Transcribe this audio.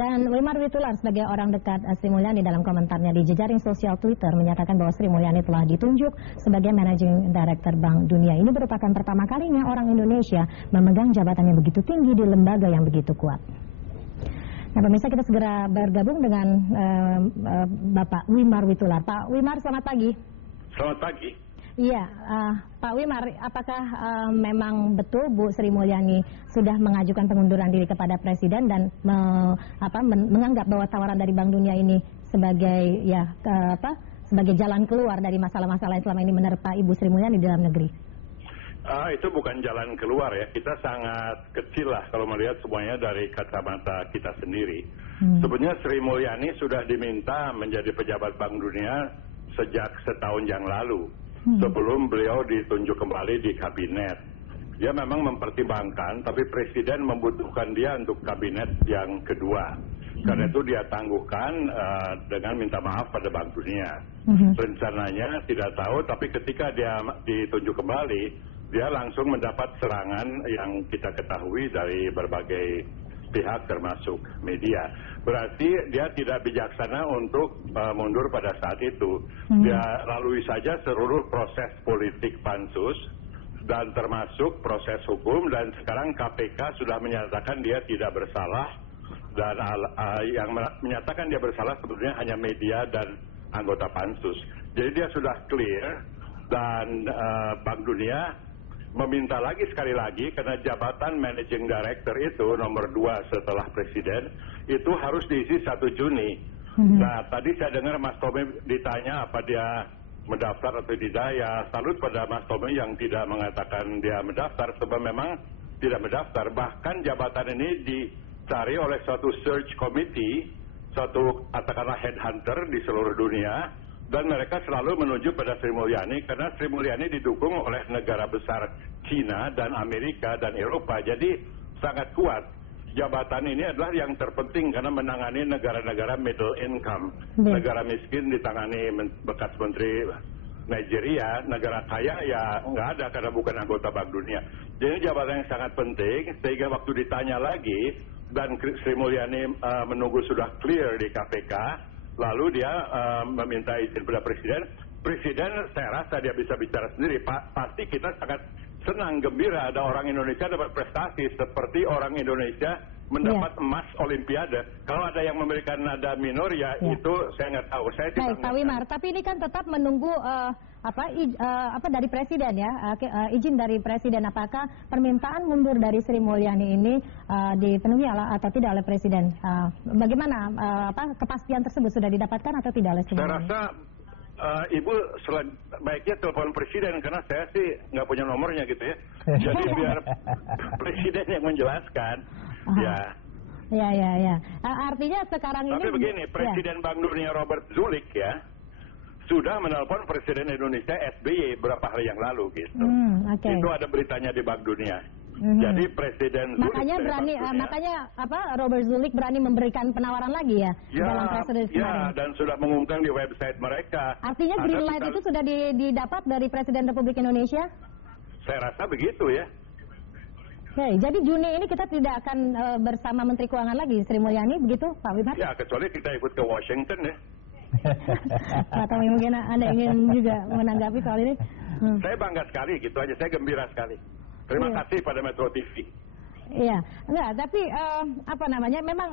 Dan Wimar Witular sebagai orang dekat Sri Mulyani dalam komentarnya di jejaring sosial Twitter menyatakan bahwa Sri Mulyani telah ditunjuk sebagai Managing Director Bank Dunia. Ini merupakan pertama kalinya orang Indonesia memegang jabatan yang begitu tinggi di lembaga yang begitu kuat. Nah, pemirsa, kita segera bergabung dengan Bapak Wimar Witular. Pak Wimar, selamat pagi. Selamat pagi. Iya, Pak Wimar, apakah memang betul Bu Sri Mulyani sudah mengajukan pengunduran diri kepada Presiden dan menganggap bahwa tawaran dari Bank Dunia ini sebagai sebagai jalan keluar dari masalah-masalah yang selama ini menerpa Ibu Sri Mulyani di dalam negeri? Itu bukan jalan keluar ya, kita sangat kecil lah kalau melihat semuanya dari kacamata kita sendiri. Sebenarnya Sri Mulyani sudah diminta menjadi pejabat Bank Dunia sejak setahun yang lalu, sebelum beliau ditunjuk kembali di kabinet. Dia memang mempertimbangkan, tapi Presiden membutuhkan dia untuk kabinet yang kedua. Karena itu dia tangguhkan dengan minta maaf pada Bank Dunia. Rencananya tidak tahu, tapi ketika dia ditunjuk kembali, dia langsung mendapat serangan yang kita ketahui dari berbagai pihak termasuk media. Berarti dia tidak bijaksana untuk mundur pada saat itu. Dia lalui saja seluruh proses politik pansus dan termasuk proses hukum, dan sekarang KPK sudah menyatakan dia tidak bersalah, dan yang menyatakan dia bersalah sebetulnya hanya media dan anggota pansus. Jadi dia sudah clear, dan Bank Dunia meminta lagi sekali lagi karena jabatan Managing Director itu nomor 2 setelah Presiden itu harus diisi 1 Juni. Nah, tadi saya dengar Mas Tommy ditanya apa dia mendaftar atau tidak. Ya, salut pada Mas Tommy yang tidak mengatakan dia mendaftar, sebab memang tidak mendaftar. Bahkan jabatan ini dicari oleh suatu search committee, suatu katakanlah headhunter di seluruh dunia. Dan mereka selalu menuju pada Sri Mulyani karena Sri Mulyani didukung oleh negara besar Cina dan Amerika dan Eropa. Jadi sangat kuat. Jabatan ini adalah yang terpenting karena menangani negara-negara middle income. Negara miskin ditangani bekas menteri Nigeria, negara kaya ya nggak ada karena bukan anggota Bank Dunia. Jadi jabatan yang sangat penting, sehingga waktu ditanya lagi dan Sri Mulyani menunggu sudah clear di KPK, lalu dia meminta izin pada Presiden. Presiden saya rasa dia bisa bicara sendiri. Pasti kita sangat senang, gembira ada orang Indonesia dapat prestasi seperti orang Indonesia mendapat emas Olimpiade. Kalau ada yang memberikan nada minor ya itu saya nggak tahu. Saya baik, Pak Wimar, tapi ini kan tetap menunggu dari Presiden ya, izin dari Presiden. Apakah permintaan mundur dari Sri Mulyani ini dipenuhi atau tidak oleh Presiden? Bagaimana kepastian tersebut sudah didapatkan atau tidak oleh Sri Mulyani? Saya rasa Ibu baiknya telepon Presiden, karena saya sih nggak punya nomornya gitu ya. Jadi biar Presiden yang menjelaskan. Ya. Artinya sekarang ini. Tapi begini, Presiden Bank Dunia Robert Zulik ya sudah menelpon Presiden Indonesia SBY beberapa hari yang lalu gitu. Itu ada beritanya di Bank Dunia. Jadi Presiden makanya Zulik makanya Robert Zulik berani memberikan penawaran lagi ya dalam presiden kemarin. Dan sudah mengumumkan di website mereka. Artinya green light itu sudah didapat dari Presiden Republik Indonesia? Saya rasa begitu ya. Oke, jadi Juni ini kita tidak akan bersama Menteri Keuangan lagi, Sri Mulyani, begitu Pak Wimar? Ya, kecuali kita ikut ke Washington ya. Atau mungkin Anda ingin juga menanggapi soal ini? Saya bangga sekali, gitu aja. Saya gembira sekali. Terima kasih pada Metro TV. Iya, enggak, tapi memang